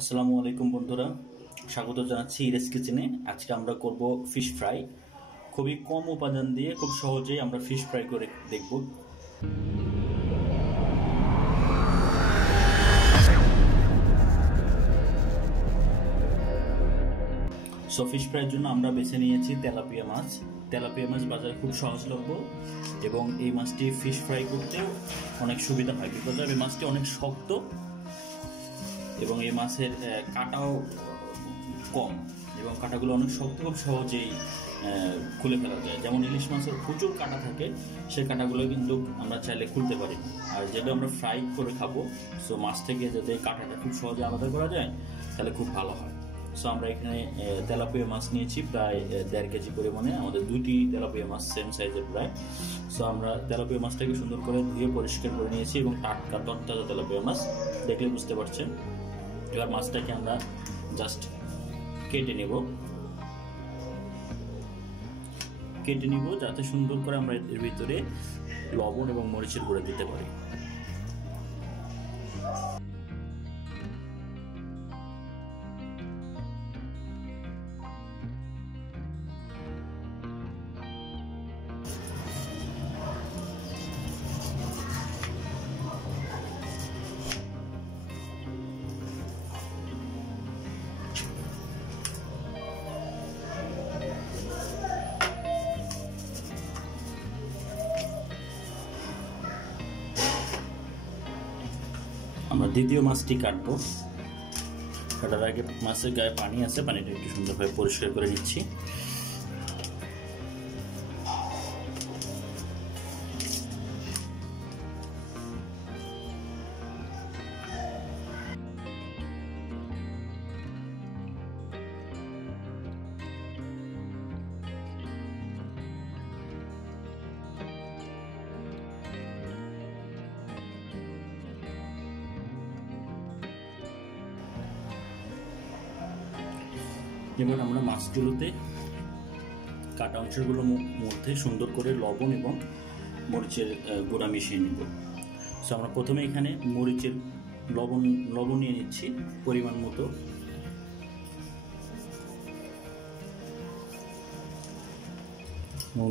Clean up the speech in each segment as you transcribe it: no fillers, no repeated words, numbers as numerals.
আসসালামু আলাইকুম বন্ধুরা, স্বাগত জানাচ্ছি ইরেস কিচেনে। আজকে আমরা করব ফিশ ফ্রাই। খুবই কম উপাদান দিয়ে খুব সহজেই আমরা ফিশ ফ্রাই করে দেখব। সো ফিশ ফ্রাইয়ের জন্য আমরা বেছে নিয়েছি তেলাপিয়া মাছ। তেলাপিয়া মাছ বাজারে খুব সহজলভ্য এবং এই মাছটি ফিশ ফ্রাই করতেও অনেক সুবিধা হয়, বিকজ এই মাছটি অনেক শক্ত এবং এই মাছের কাটাও কম এবং কাঁটাগুলো অনেক শক্ত, খুব সহজেই খুলে ফেলা যায়। যেমন ইলিশ মাছের প্রচুর কাঁটা থাকে, সেই কাঁটাগুলো কিন্তু আমরা চাইলে খুলতে পারি না। আর যেটা আমরা ফ্রাই করে খাবো, সো মাছ থেকে যাতে কাঁটাটা খুব সহজে আলাদা করা যায় তাহলে খুব ভালো হয়। সো আমরা এখানে তেলাপিয়া মাছ নিয়েছি প্রায় 1.5 কেজি পরিমাণে। আমাদের 2টি তেলাপিয়া মাছ সেম সাইজের প্রায়। সো আমরা তেলাপিয়া মাছটাকে সুন্দর করে ধুয়ে পরিষ্কার করে নিয়েছি এবং টাটকা তরতাজা তেলাপিয়া মাছ, দেখলে বুঝতে পারছেন। এবার মাছটাকে আমরা জাস্ট কেটে নিব যাতে সুন্দর করে আমরা এর ভিতরে লবণ এবং মরিচের গুঁড়ো দিতে পারি। আমরা দ্বিতীয় মাছটি কাটবো। কাটার আগে মাছের গায়ে পানি আছে, পানিটা একটু সুন্দরভাবে পরিষ্কার করে নিচ্ছি। এবার আমরা মাছগুলোতে কাটা অংশগুলোর মধ্যে সুন্দর করে লবণ এবং মরিচের গুঁড়া মিশিয়ে নিব। সো আমরা প্রথমে এখানে মরিচের লবণ নিয়ে নিচ্ছি পরিমাণ মতো।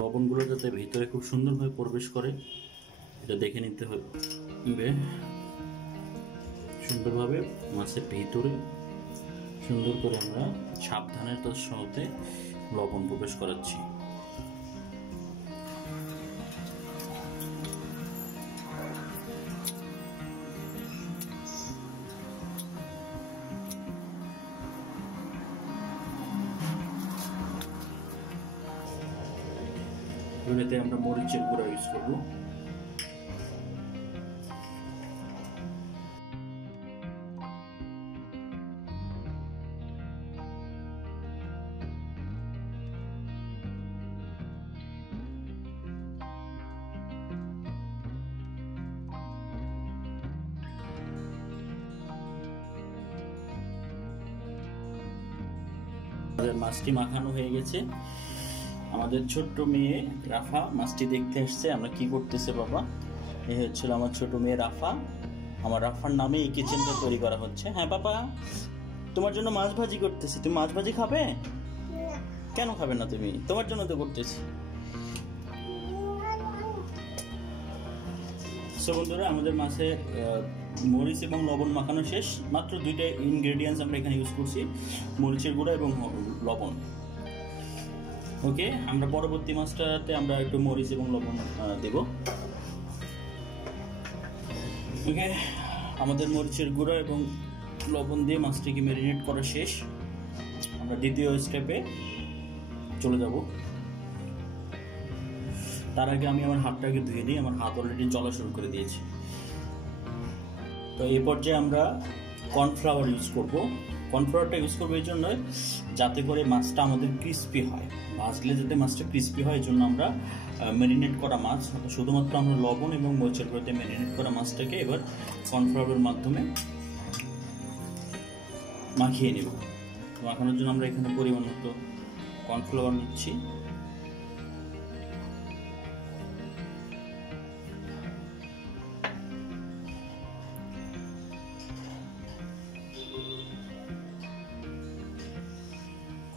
লবণগুলো যাতে ভিতরে খুব সুন্দরভাবে প্রবেশ করে এটা দেখে নিতে হবে। সুন্দরভাবে মাছের ভিতরে সুন্দর করে আমরা সাবধানতার সাথে লবণ প্রবেশ করাচ্ছি। এতে আমরা মরিচের গুঁড়া ইউজ করবো। আমাদের মাছটি মাখানো হয়ে গেছে। আমাদের ছোট্ট মেয়ে রাফা মাছটি দেখতে আসছে। আমরা কি করতেছে বাবা? এই হচ্ছিল আমার ছোট মেয়ে রাফা। আমার রাফার নামে এই কিচেনটা তৈরি করা হচ্ছে। হ্যাঁ বাবা, তোমার জন্য মাছ ভাজি করতেছি। তুমি মাছ ভাজি খাবে? কেন খাবে না তুমি? তোমার জন্য তো করতেছি। সো বন্ধুরা, আমাদের মাছে মরিচ এবং লবণ মাখানো শেষ। মাত্র 2টা ইনগ্রেডিয়েন্টস আমরা এখানে ইউজ করছি, মরিচের গুঁড়া এবং লবণ। ওকে, আমরা পরবর্তী মাছটাতে আমরা একটু মরিচ এবং লবণ দেব। ওকে, আমাদের মরিচের গুঁড়া এবং লবণ দিয়ে মাছটিকে ম্যারিনেট করা শেষ। আমরা দ্বিতীয় স্টেপে চলে যাব। তার আগে আমি আমার হাতটাকে ধুয়ে নিই। আমার হাত অলরেডি চলা শুরু করে দিয়েছে। তো এই পর্যায়ে আমরা কর্নফ্লাওয়ার ইউজ করব। কর্নফ্লাওয়ারটা ইউজ করবো এই জন্য যাতে করে মাছটা আমাদের ক্রিস্পি হয়। ভাজলে যাতে মাছটা ক্রিস্পি হয়, এই জন্য আমরা ম্যারিনেট করা মাছ, শুধুমাত্র আমরা লবণ এবং মরিচের গুঁড়োতে ম্যারিনেট করা মাছটাকে এবার কর্নফ্লাওয়ারের মাধ্যমে মাখিয়ে নেব। মাখানোর জন্য আমরা এখানে পরিমাণ মতো কর্নফ্লাওয়ার নিচ্ছি।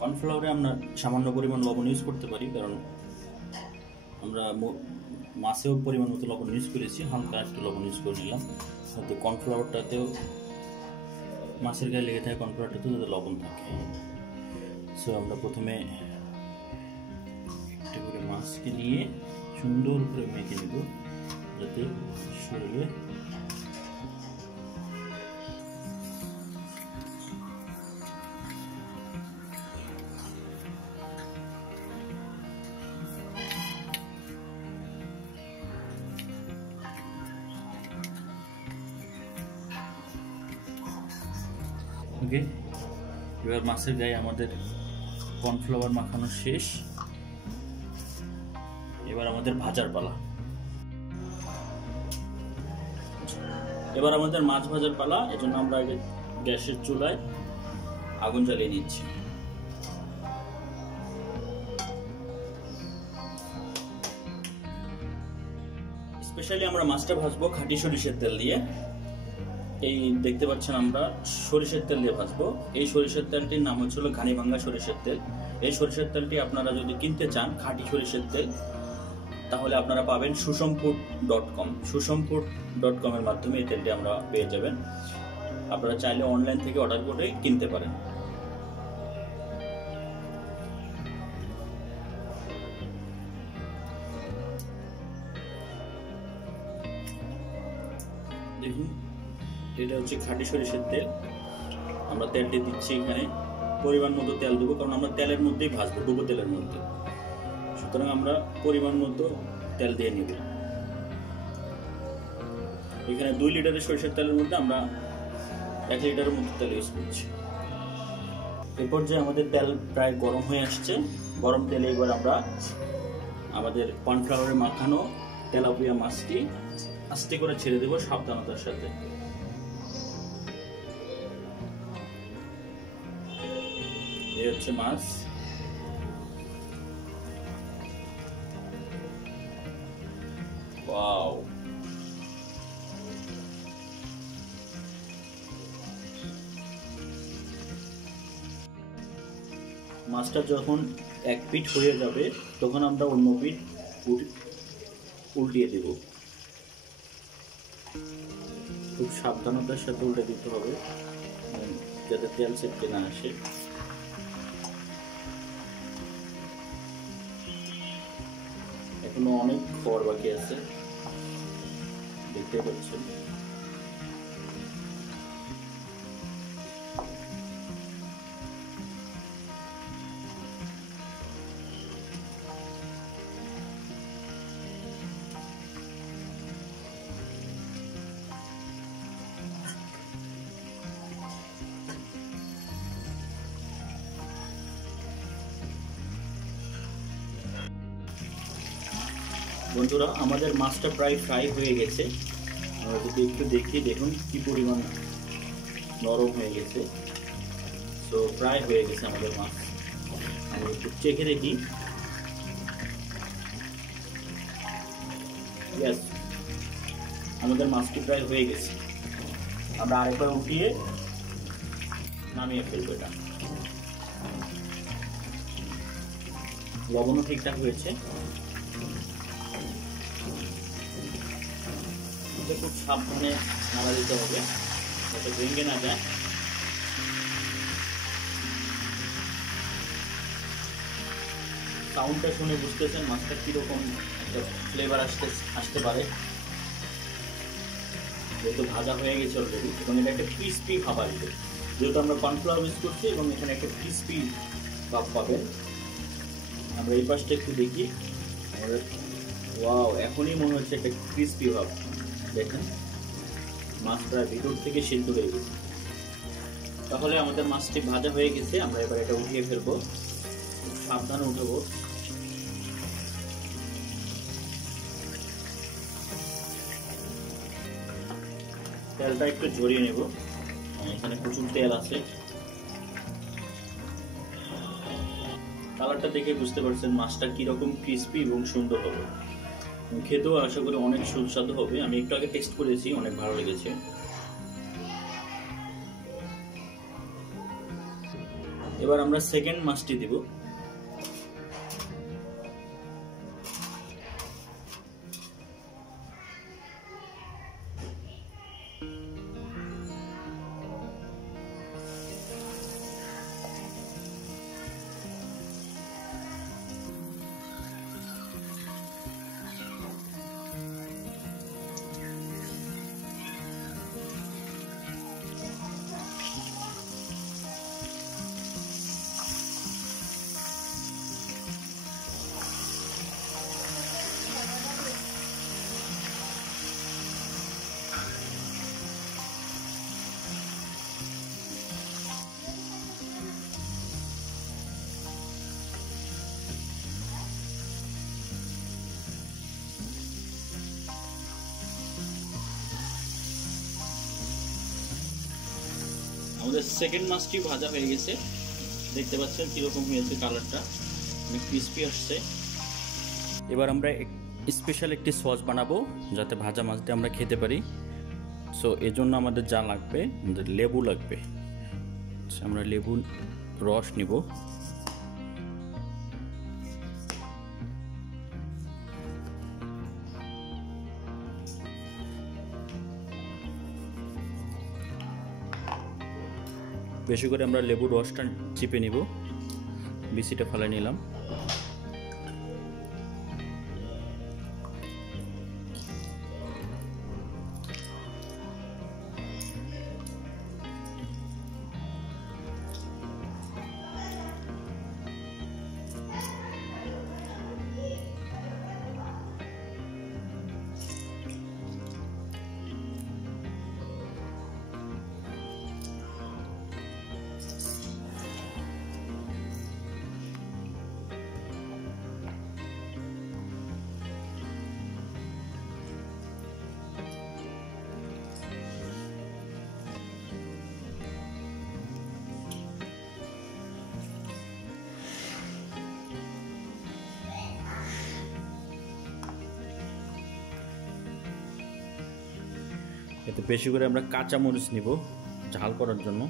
কর্নফ্লাওয়ারে আমরা সামান্য পরিমাণ লবণ ইউজ করতে পারি, কারণ আমরা মাছেও পরিমাণ মতো লবণ ইউজ করেছি, হালকা একটু লবণ ইউজ করে নিলাম, যাতে কর্নফ্লাওয়ারটাতেও মাছের গায়ে লেগে থাকে, কর্নফ্লাওয়ারটাতেও যাতে লবণ থাকে। সো আমরা প্রথমে একটু করে মাছকে নিয়ে সুন্দর করে মেখে নেব, যাতে শরীরে ওকে। এবার মাছের গায়ে আমাদের কর্নফ্লাওয়ার মাখানো শেষ, এবার আমাদের ভাজার পালা। এবার আমাদের মাছ ভাজার পালা, এজন্য আমরা আগে গ্যাসের চুলায় আগুন জ্বালিয়ে নিচ্ছি। স্পেশালি আমরা মাছটা ভাজবো খাঁটি সরিষার তেল দিয়ে। এই দেখতে পাচ্ছেন আমরা সরিষার তেল দিয়ে ভাজবো। এই সরিষার তেলটির নাম হচ্ছিল ঘানিভাঙ্গা সরিষার তেল। এই সরিষার তেলটি আপনারা যদি কিনতে চান খাঁটি সরিষার তেল, তাহলে আপনারা পাবেন susomfood.com। susomfood.com এর মাধ্যমে এই তেলটি আমরা পেয়ে যাবেন। আপনারা চাইলে অনলাইন থেকে অর্ডার করে কিনতে পারেন। দেখুন, এটা হচ্ছে খাঁটি সরিষার তেল। আমরা তেলটি দিচ্ছি এখানে, পরিমাণ মতো তেল দেবো, কারণ আমরা তেলের মধ্যেই ভাজবো, ডুবো তেলের মধ্যে। সুতরাং আমরা পরিমাণ মতো তেল দিয়ে নিব। এখানে 2 লিটারের সরিষার তেলের মধ্যে আমরা 1 লিটারের মতো তেল ইউজ করছি। এরপর যে আমাদের তেল প্রায় গরম হয়ে আসছে, গরম তেলে এবার আমরা আমাদের কর্নফ্লাওয়ারে মাখানো তেলাপিয়া মাছটি আস্তে করে ছেড়ে দেবো সাবধানতার সাথে। এই হচ্ছে মাছ। ওয়াও, মাছটা যখন এক পিঠ হয়ে যাবে তখন আমরা অন্য পিঠ উল্টিয়ে দেব। খুব সাবধানতার সাথে উল্টে দিতে হবে, যাতে তেল ছিটকে না আসে। এখনো অনেক খাবার বাকি আছে, দেখতে পাচ্ছেন। বন্ধুরা, আমাদের মাছটা প্রায় ফ্রাই হয়ে গেছে। আমরা যদি একটু দেখি, দেখুন কি পরিমাণ নরম হয়ে গেছে। তো প্রায় হয়ে গেছে আমাদের মাছ। আমরা একটু চেখে দেখি। ইয়েস, আমাদের মাছটি প্রায় হয়ে গেছে। আমরা আরেকবার উঠিয়ে নামিয়ে ফেলবো। এটা লবণও ঠিকঠাক হয়েছে। খুব সাবধানে নাড়া দিতে হবে, যাতে ভেঙে না যায়। সাউন্ডটা শুনে বুঝতেছেন মাছটা কিরকম একটা ফ্লেভার আসতে পারে। যেহেতু ভাজা হয়ে গেছে অলরেডি, এবং এটা একটা ক্রিস্পি ভাব আসবে, যেহেতু আমরা কর্নফ্লাওয়ার ইউজ করছি, এবং এখানে একটা ক্রিস্পি ভাব পাবেন। আমরা এই পাশটা একটু দেখি। ওয়াও, এখনই মনে হচ্ছে একটা ক্রিস্পি ভাব। দেখেন, মাছ প্রায় ভিতর থেকে সিদ্ধ হয়ে গেছে। তাহলে আমাদের মাছটি ভাজা হয়ে গেছে। আমরা এবার এটা উঠিয়ে ফেলবো, সাবধানে উঠাবো। তেলটা একটু ঝরিয়ে নেব, এখানে প্রচুর তেল আছে। কালারটা দেখে বুঝতে পারছেন মাছটা কিরকম ক্রিস্পি এবং সুন্দর হবে। খেতেও আশা করি অনেক সুস্বাদু হবে। আমি একটু আগে টেস্ট করেছি, অনেক ভালো লেগেছে। এবার আমরা সেকেন্ড মাছটি দেব। আমাদের সেকেন্ড মাছটি ভাজা হয়ে গেছে, দেখতে পাচ্ছেন কিরকম হয়েছে, কালারটা অনেক ক্রিস্পি আসছে। এবার আমরা স্পেশাল একটি সস বানাবো যাতে ভাজা মাছটি আমরা খেতে পারি। সো এর জন্য আমাদের যা লাগবে, আমাদের লেবু লাগবে। আমরা লেবু রস নিব। বেশি করে আমরা লেবুর রসটা চিপে নিব, বিচিটা ফেলে নিলাম। এতে বেশি করে আমরা কাঁচা মরিচ নিব ঝাল করার জন্য।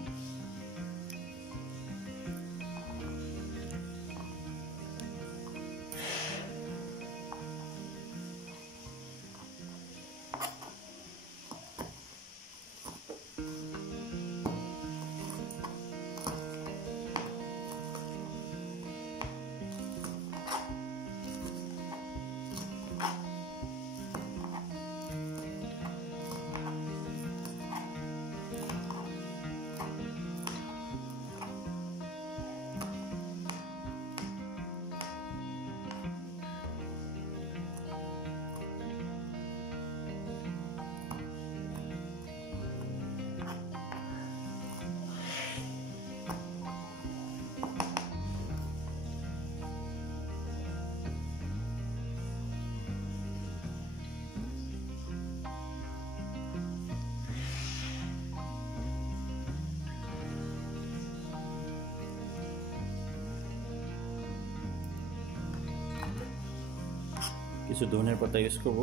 কিছু ধনের পাতা ইউজ করব।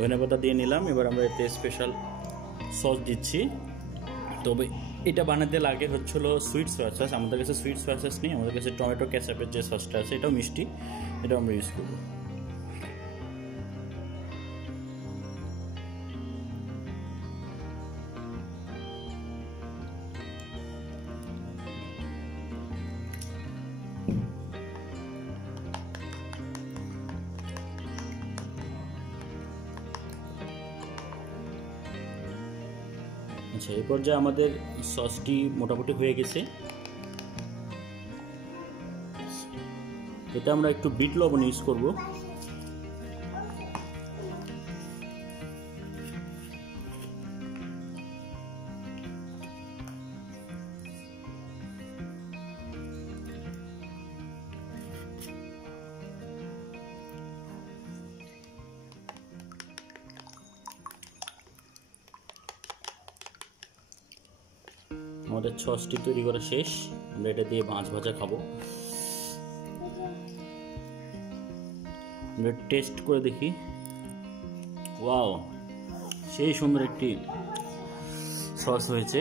ধনেপাতা দিয়ে নিলাম। এবার আমরা এতে স্পেশাল সস দিচ্ছি। তবে এটা বানাতে লাগে হচ্ছিল সুইট সয়া সস। আমাদের কাছে সুইট সয়া সস নেই, আমাদের কাছে টমেটো কেচাপের যে সসটা আছে এটাও মিষ্টি, এটাও আমরা ইউজ করব। আচ্ছা, এই পর্যায়ে আমাদের সসটি মোটামুটি হয়ে গেছে। এটা আমরা একটু বিট লবণ ইউজ করব। আমাদের সসটি তৈরি করা শেষ। আমরা এটা দিয়ে মাছ ভাজা খাবো। আমরা টেস্ট করে দেখি। ওয়াও, সেই সুন্দর একটি সস হয়েছে।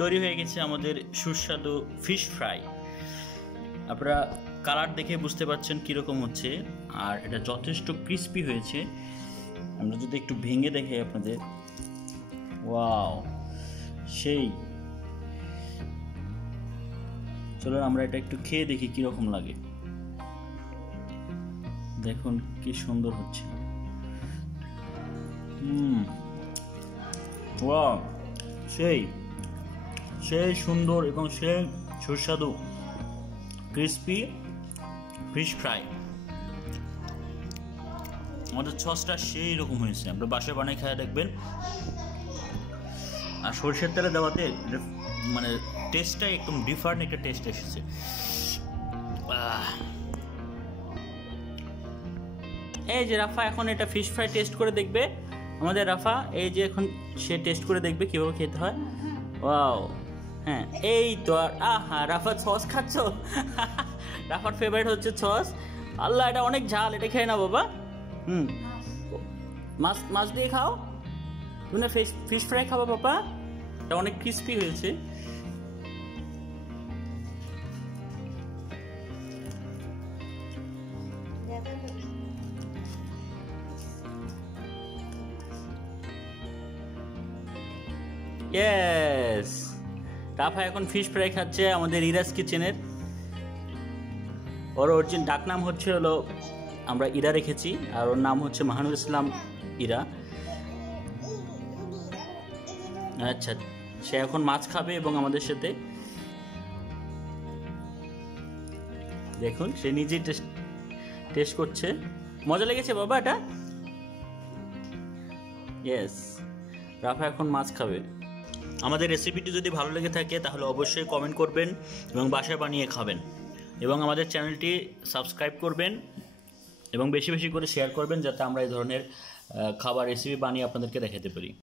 তৈরি হয়ে গেছে আমাদের সুস্বাদু ফিশ ফ্রাই। আপনারা কালার দেখে বুঝতে পারছেন কীরকম হচ্ছে, আর এটা যথেষ্ট ক্রিস্পি হয়েছে। আমরা যদি একটু ভেঙে দেখি আপনাদের, ওয়াও সেই। চলুন আমরা এটা একটু খেয়ে দেখি কীরকম লাগে। দেখুন কি সুন্দর হচ্ছে। ওয়াও, সেই সেই সুন্দর এবং সেই সুস্বাদু ক্রিস্পি ফিশ ফ্রাই। আমাদের সসটা সেই রকম হয়েছে, আমরা বাসায় বানিয়ে খেয়ে দেখবেন। আর সরষের তেলে দেওয়াতে মানে টেস্টটাই একদম ডিফারেন্ট একটা টেস্ট এসেছে। এই যে রাফা এখন এটা ফিশ ফ্রাই টেস্ট করে দেখবে। আমাদের রাফা এই যে এখন সে টেস্ট করে দেখবে কীভাবে খেতে হয়। ওয়াও, হ্যাঁ এই তো। আর আহা, রাফা সস খাচ্ছ? রাফার ফেভারিট হচ্ছে সস। আল্লাহ, এটা অনেক ঝাল, এটা খেয়ে না বাবা। মাছ দিয়ে খাও তুমি না, ফিশ ফ্রাই খাবা বাবা। এটা অনেক ক্রিস্পি হয়েছে। ইয়েস, রাফা এখন ফিশ ফ্রাই খাচ্ছে আমাদের ইরাস কিচেনের। ওর অরিজিন ডাক নাম হচ্ছে হলো, আমরা ইরা রেখেছি, আর ওর নাম হচ্ছে মাহানুর ইসলাম ইরা। আচ্ছা, সে এখন মাছ খাবে এবং আমাদের সাথে। দেখুন সে নিজেই টেস্ট করছে। মজা লেগেছে বাবা এটা? ইয়েস, রাফা এখন মাছ খাবে। আমাদের রেসিপিটি যদি ভালো লেগে থাকে তাহলে অবশ্যই কমেন্ট করবেন এবং বাসায় বানিয়ে খাবেন, এবং আমাদের চ্যানেলটি সাবস্ক্রাইব করবেন এবং বেশি বেশি করে শেয়ার করবেন, যাতে আমরা এই ধরনের খাবার রেসিপি বানিয়ে আপনাদেরকে দেখাতে পারি।